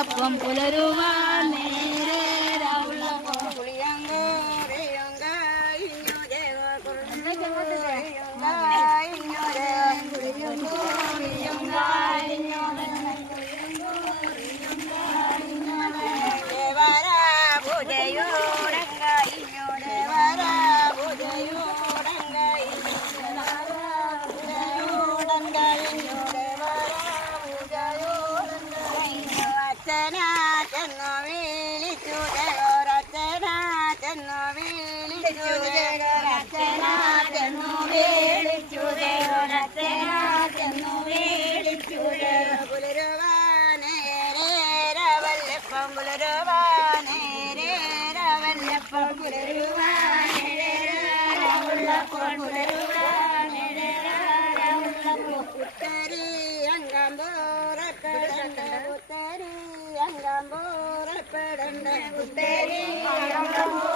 രാവുള്ളപ്പം പുലരുവാൻ നേരെ രാവുള്ളപ്പം അച്ഛനാ ചെന്നു വിളിച്ചു ജഗോരച്ഛനാ ചെന്നു വിളിച്ചു ജഗോരച്ഛനാ ചെന്നു വിളിച്ചു ജഗോരച്ഛനാ ചെന്നു വിളിച്ചു പുലരുവാനേരവല്ലപ്പം പുലരുവാനേരവല്ലപ്പം പുലരുവാനേരവല്ലപ്പം പുലരുവാനേരവല്ലപ്പം പുത്തരി പുത്തരി അങ്കമ്പോറപ്പെടണ്ട പുത്തരി അങ്കമ്പോ